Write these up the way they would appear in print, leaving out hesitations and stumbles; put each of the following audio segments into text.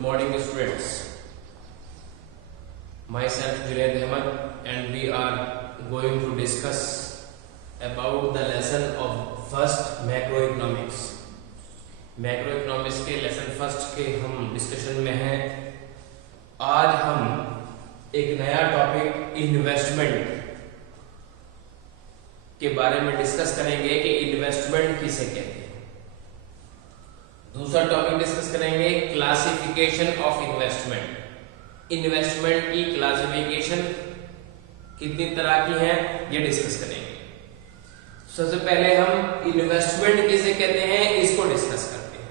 morning students. Myself Junaid Ahmed and we are going to discuss about the lesson of first macroeconomics. Macroeconomics के lesson first के हम discussion में हैं. आज हम एक नया टॉपिक इन्वेस्टमेंट के बारे में डिस्कस करेंगे कि इन्वेस्टमेंट किसे कहते हैं. दूसरा टॉपिक डिस्कस करेंगे क्लासिफिकेशन ऑफ इन्वेस्टमेंट. इन्वेस्टमेंट की क्लासिफिकेशन कितनी तरह की है ये डिस्कस करेंगे. सबसे पहले हम इन्वेस्टमेंट किसे कहते हैं इसको डिस्कस करते हैं.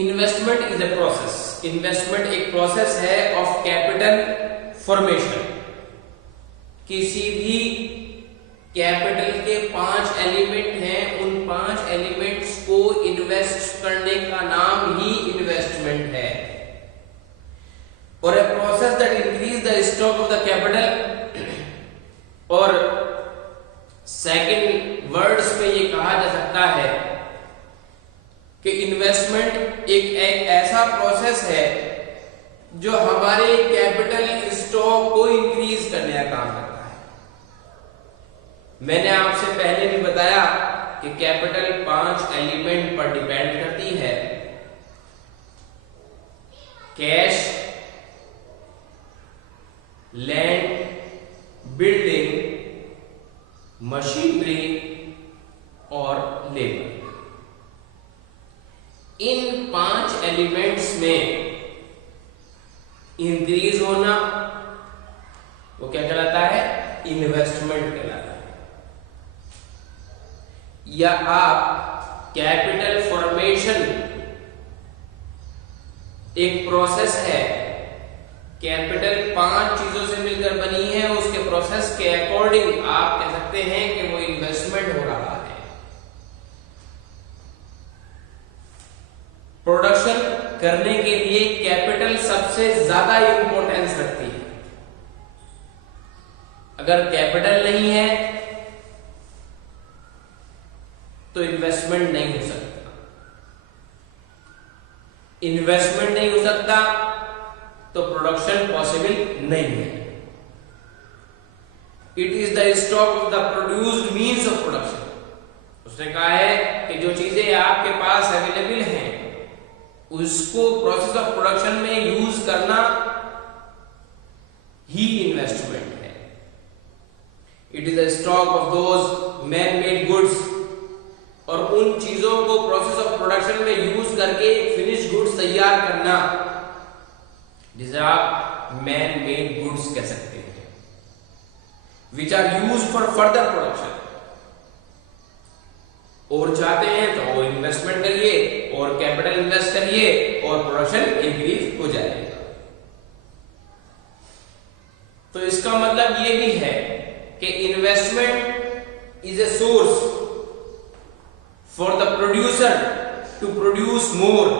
Investment is a process. Investment एक प्रोसेस है ऑफ कैपिटल फॉर्मेशन. किसी भी कैपिटल के 5 एलिमेंट हैं, उन 5 एलिमेंट्स को इन्वेस्ट करने का नाम ही इन्वेस्टमेंट है. और a process that increase the stock of the capital. और सेकंड वर्ड्स में ये कहा जा सकता है कि इन्वेस्टमेंट एक ऐसा प्रोसेस है जो हमारे कैपिटल स्टॉक को इंक्रीज करने का काम करता है. मैंने आपसे पहले भी बताया कि कैपिटल 5 एलिमेंट पर डिपेंड करती है. कैश, लैंड, बिल्डिंग, मशीनरी और लेबर. इन 5 एलिमेंट्स में इंक्रीज होना वो क्या कहलाता है? इन्वेस्टमेंट कहलाता है. या आप कैपिटल फॉर्मेशन एक प्रोसेस है, कैपिटल 5 चीजों से मिलकर बनी है, उसके प्रोसेस के अकॉर्डिंग आप कह सकते हैं कि वो इन्वेस्टमेंट हो रहा है. प्रोडक्शन करने के लिए कैपिटल सबसे ज्यादा इंपॉर्टेंस रखती है. अगर कैपिटल नहीं है तो इन्वेस्टमेंट नहीं हो सकता. इन्वेस्टमेंट नहीं हो सकता तो प्रोडक्शन पॉसिबल नहीं है. It is the stock of the produced means of production. उसने कहा है कि जो चीजें आपके पास अवेलेबल हैं उसको प्रोसेस ऑफ प्रोडक्शन में यूज करना ही इन्वेस्टमेंट है. It is the stock of those man made goods. और उन चीजों को प्रोसेस ऑफ प्रोडक्शन में यूज करके एक फिनिश गुड्स तैयार करना जिसे आप मैन मेड गुड्स कह सकते हैं, which are use for further production. और चाहते हैं तो वो इन्वेस्टमेंट करिए और कैपिटल इन्वेस्ट करिए और प्रोडक्शन इंक्रीज हो जाएगा. तो इसका मतलब ये भी है कि investment is a source for the producer to produce more.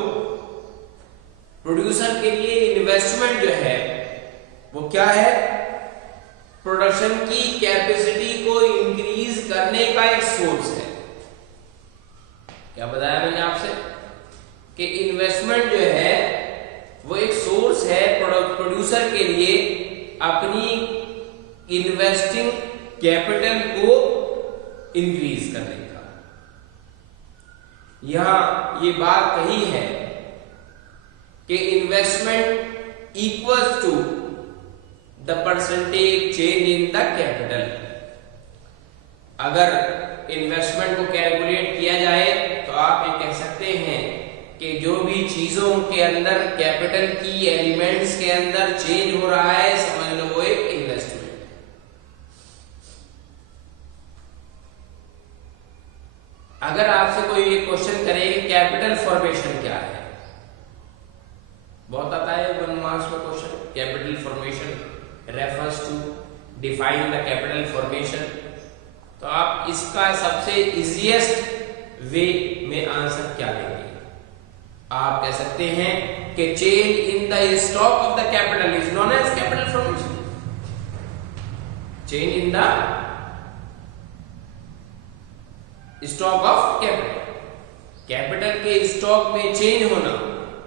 Producer के लिए इन्वेस्टमेंट जो है वो क्या है? प्रोडक्शन की कैपेसिटी को इंक्रीज करने का एक सोर्स है. क्या बताया मैंने आपसे कि इन्वेस्टमेंट जो है वो एक सोर्स है प्रोड्यूसर के लिए अपनी इन्वेस्टिंग कैपिटल को इंक्रीज करने का. यहां ये बात कही है कि investment equals to the percentage change in the capital. अगर इन्वेस्टमेंट को कैलकुलेट किया जाए तो आप ये कह सकते हैं कि जो भी चीजों के अंदर कैपिटल की एलिमेंट्स के अंदर चेंज हो रहा है समझ लो वो एक इन्वेस्टमेंट. अगर आपसे कोई ये क्वेश्चन करे कि कैपिटल फॉर्मेशन क्या है, बहुत आता है 1 मार्क्स में question. Capital formation refers to define the capital formation. तो आप इसका सबसे इजीएस्ट वे में आंसर क्या देंगे? आप कह सकते हैं कि change in the stock of the capital is known as capital formation. Change in the stock of capital. Capital के स्टॉक में चेंज होना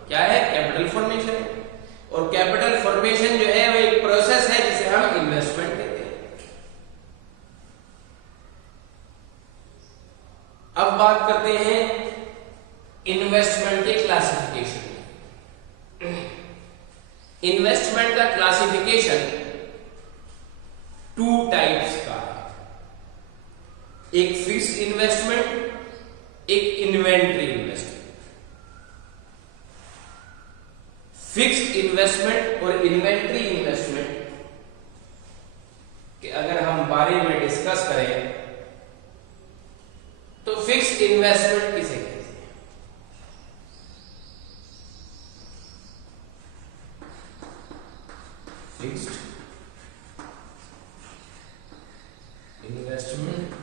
क्या है? कैपिटल फॉर्मेशन है। और कैपिटल फॉर्मेशन जो है वो एक प्रोसेस है जिसे हम इन्वेस्टमेंट कहते हैं। अब बात करते हैं इन्वेस्टमेंट के क्लासिफिकेशन। इन्वेस्टमेंट का क्लासिफिकेशन 2 टाइप्स का है, एक फिक्स्ड इन्वेस्टमेंट, एक इन्वेंट्री इन्वेस्टमेंट। फिक्स्ड इन्वेस्टमेंट और इन्वेंट्री इन्वेस्टमेंट के अगर हम बारे में डिस्कस करें तो फिक्स्ड इन्वेस्टमेंट किसे कहते हैं? फिक्स्ड इन्वेस्टमेंट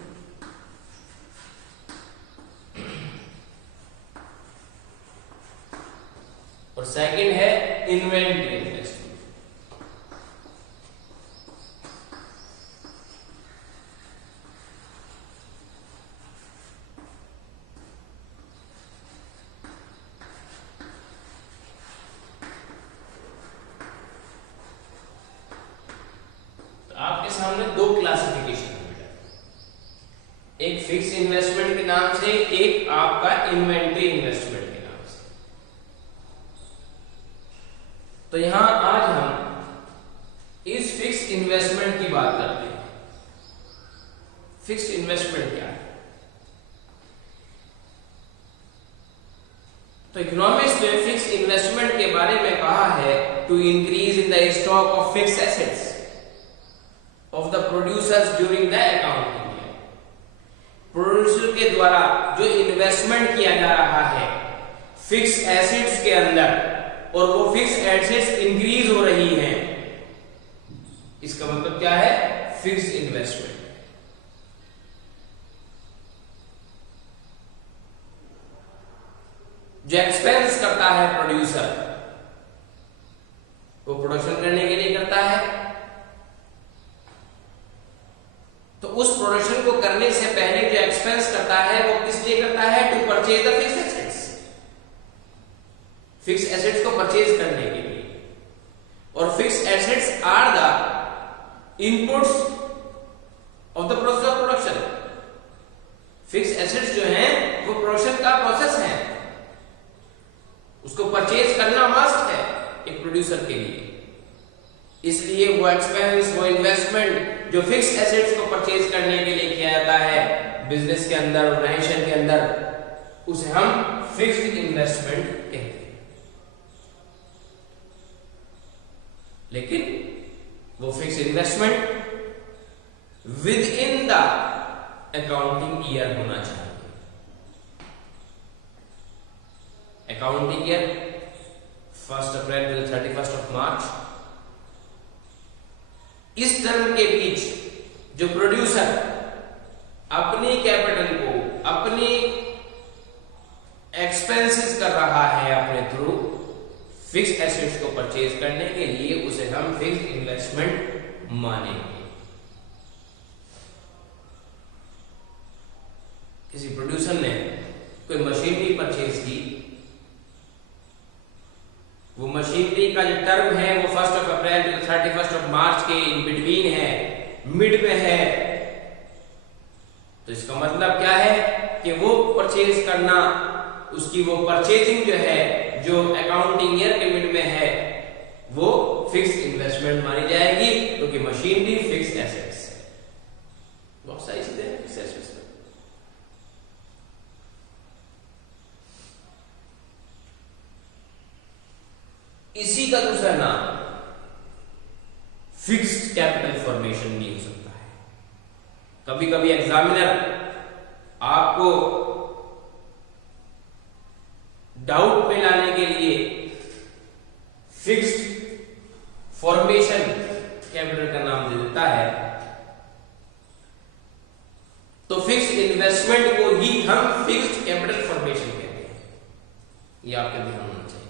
और सेकंड है इन्वेंट्री इन्वेस्टमेंट। तो आपके सामने 2 क्लासिफिकेशन है, एक फिक्स इन्वेस्टमेंट के नाम से, एक आपका इन्वेंट्री इन्वेस्टमेंट के नाम से। तो यहां आज हम इस फिक्स्ड इन्वेस्टमेंट की बात करते हैं। फिक्स्ड इन्वेस्टमेंट क्या है? तो इकोनॉमिक्स ने फिक्स्ड इन्वेस्टमेंट के बारे में कहा है to increase in the stock of fixed assets of the producers during the accounting year. Producer के द्वारा जो इन्वेस्टमेंट किया जा रहा है फिक्स्ड एसेट्स के अंदर और वो फिक्स्ड एसेट्स इंक्रीज हो रही हैं, इसका मतलब क्या है? Fixed investment. जो एक्सपेंस करता है प्रोड्यूसर, वो प्रोडक्शन करने के लिए करता है, तो उस प्रोडक्शन को करने से पहले जो एक्सपेंस करता है वो किस लिए करता है? To purchase the fixed assets, fixed assets को परचेज करने के लिए। और fixed assets are the inputs of the process of production. Fixed assets जो हैं वो प्रोडक्शन का प्रोसेस है, उसको परचेज करना मस्ट है एक प्रोड्यूसर के लिए। इसलिए वो एक्सपेंस, वो इन्वेस्टमेंट जो फिक्स्ड एसेट्स को परचेज करने के लिए किया जाता है बिजनेस के अंदर, ऑर्गेनाइजेशन के अंदर, उसे हम फिक्स्ड इन्वेस्टमेंट कहते हैं। लेकिन वो fixed investment with in the accounting year होना चाहिए। अकाउंटिंग ईयर 1 अप्रैल टू 31 मार्च, इस टर्म के बीच जो प्रोड्यूसर अपनी कैपिटल को, अपनी एक्सपेंसेस कर रहा है अपने थ्रू फिक्स्ड एसेट्स को परचेज करने के लिए, उसे हम फिक्स्ड इन्वेस्टमेंट मानेंगे। किसी प्रोड्यूसर ने कोई मशीनरी परचेज की, वो मशीनरी का जो टर्म है वो 1 अप्रैल टू 31 मार्च के इन बिटवीन है, मिड में है, तो इसका मतलब क्या है कि वो परचेज करना, उसकी वो परचेजिंग जो है जो अकाउंटिंग ईयर के मिड में है वो फिक्स्ड इन्वेस्टमेंट मानी जाएगी, क्योंकि मशीनरी फिक्स्ड एसेट्स है। बहुत सारी चीजें हैं फिक्स्ड एसेट्स में। इसी का दूसरा नाम फिक्स्ड कैपिटल फॉर्मेशन भी हो सकता है। कभी कभी एग्जामिनर आपको डाउट में लाने के लिए फिक्स्ड फॉर्मेशन कैपिटल का नाम दे देता है, तो फिक्स्ड इन्वेस्टमेंट को ही हम फिक्स्ड कैपिटल फॉर्मेशन कहते हैं। ये आपके ध्यान होना चाहिए।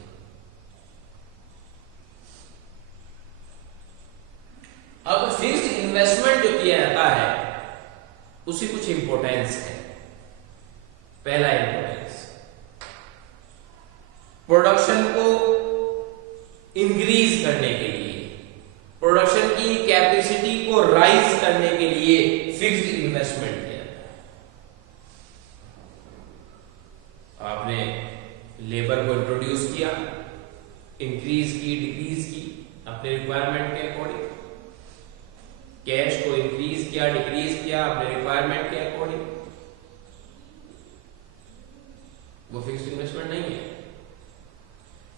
अब फिक्स्ड इन्वेस्टमेंट जो किया जाता है उसी कुछ इंपॉर्टेंस है। पहला इंपॉर्टेंस, प्रोडक्शन को इंक्रीज करने के लिए, प्रोडक्शन की कैपेसिटी को राइज करने के लिए फिक्स्ड इन्वेस्टमेंट किया। आपने लेबर को इंट्रोड्यूस किया, इंक्रीज की, डिक्रीज की अपने रिक्वायरमेंट के अकॉर्डिंग, कैश को इंक्रीज किया, डिक्रीज किया अपने रिक्वायरमेंट के अकॉर्डिंग, वो फिक्स्ड इन्वेस्टमेंट नहीं है।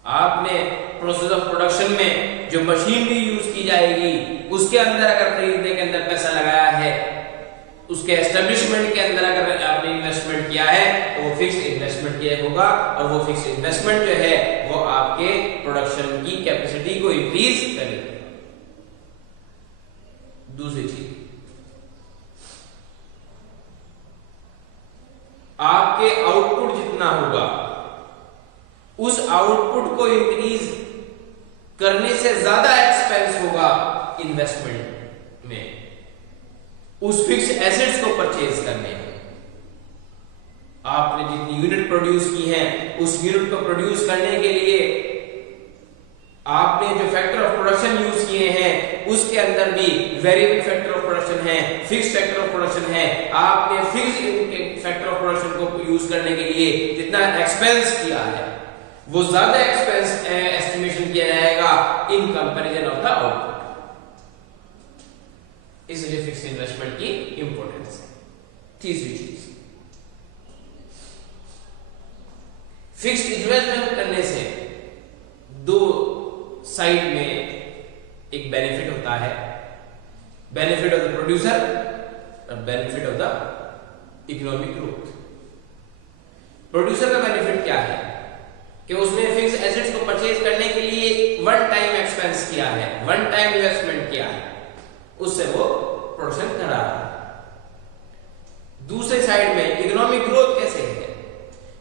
आपने प्रोसेस ऑफ प्रोडक्शन में जो मशीनरी यूज की जाएगी उसके अंदर अगर खरीदने के अंदर पैसा लगाया है, उसके एस्टेब्लिशमेंट के अंदर अगर आपने इन्वेस्टमेंट किया है तो वो फिक्स्ड इन्वेस्टमेंट किया होगा, और वो फिक्स्ड इन्वेस्टमेंट जो है वो आपके प्रोडक्शन की कैपेसिटी को इंक्रीज करेगा। दूसरी चीज, आपके आउटपुट जितना होगा उस आउटपुट को इंक्रीज करने से ज्यादा एक्सपेंस होगा इन्वेस्टमेंट में, उस फिक्स्ड एसेट्स को परचेज करने में। आपने जितनी यूनिट प्रोड्यूस की है उस यूनिट को प्रोड्यूस करने के लिए आपने जो फैक्टर ऑफ प्रोडक्शन यूज किए हैं उसके अंदर भी वेरिएबल फैक्टर ऑफ प्रोडक्शन है, फिक्स्ड फैक्टर ऑफ प्रोडक्शन है। आपने फिक्स्ड फैक्टर ऑफ प्रोडक्शन को यूज करने के लिए जितना एक्सपेंस किया है वो ज्यादा एक्सपेंस एस्टिमेशन किया जाएगा in comparison of the output. इसलिए फिक्स्ड इन्वेस्टमेंट की इंपॉर्टेंस है। तीसरी चीज, फिक्स्ड इन्वेस्टमेंट करने से दो साइड में एक बेनिफिट होता है, बेनिफिट ऑफ द प्रोड्यूसर और benefit of the economic growth. Producer का बेनिफिट क्या है कि उसने फिक्स्ड एसेट्स को परचेज करने के लिए वन टाइम एक्सपेंस किया है, वन टाइम इन्वेस्टमेंट किया है, उससे वो प्रोडक्शन कर रहा है। दूसरे साइड में इकोनॉमिक ग्रोथ कैसे है,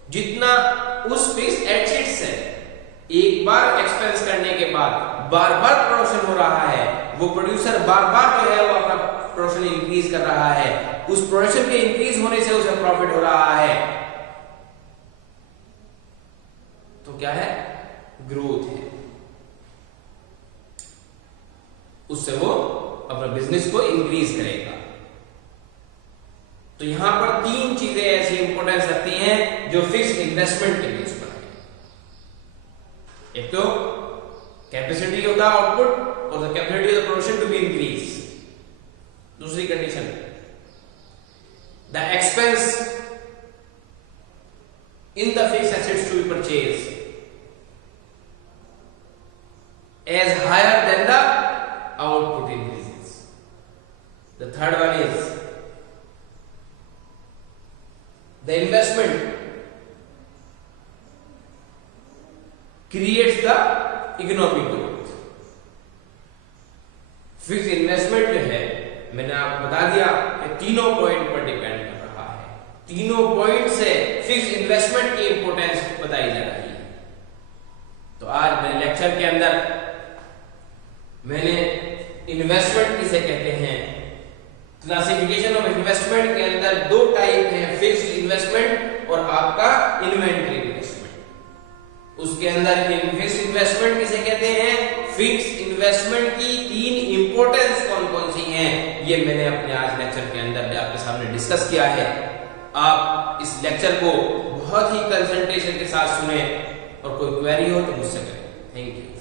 जितना उस फिक्स्ड एसेट्स से एक बार एक्सपेंस करने के बाद बार बार प्रोडक्शन हो रहा है, वो प्रोड्यूसर बार बार जो है वो अपना प्रोडक्शन इंक्रीज कर रहा है, उस प्रोडक्शन के इंक्रीज होने से उसे प्रॉफिट हो रहा है, तो क्या है, ग्रोथ है। उससे वो अपना बिजनेस को इंक्रीज करेगा। तो यहां पर तीन चीजें ऐसी इंपॉर्टेंस रखती हैं जो फिक्स्ड इन्वेस्टमेंट के बेस पर है। एक तो कैपेसिटी ऑफ द आउटपुट और the capacity of the production to be increase. दूसरी condition, the expense in the fixed assets to be purchased as higher than the output increases. The third one is the investment creates the economic growth. Fix investment जो है मैंने आपको बता दिया कि तीनों point पर डिपेंड कर रहा है, तीनों पॉइंट से फिक्स इन्वेस्टमेंट की इंपॉर्टेंस बताई जा रही है। तो आज मेरे लेक्चर के अंदर मैंने इन्वेस्टमेंट किसे कहते हैं, क्लासिफिकेशन ऑफ इन्वेस्टमेंट के अंदर दो टाइप हैं, फिक्स्ड इन्वेस्टमेंट और आपका इन्वेंटरी इन्वेस्टमेंट। उसके अंदर फिक्स्ड इन्वेस्टमेंट किसे कहते हैं, फिक्स्ड इन्वेस्टमेंट की तीन इंपॉर्टेंस कौन कौन सी हैं, ये मैंने अपने आज लेक्चर के अंदर आपके सामने डिस्कस किया है। आप इस लेक्चर को बहुत ही कंसंट्रेशन के साथ सुने और कोई क्वेरी हो तो मुझसे करें। Thank you.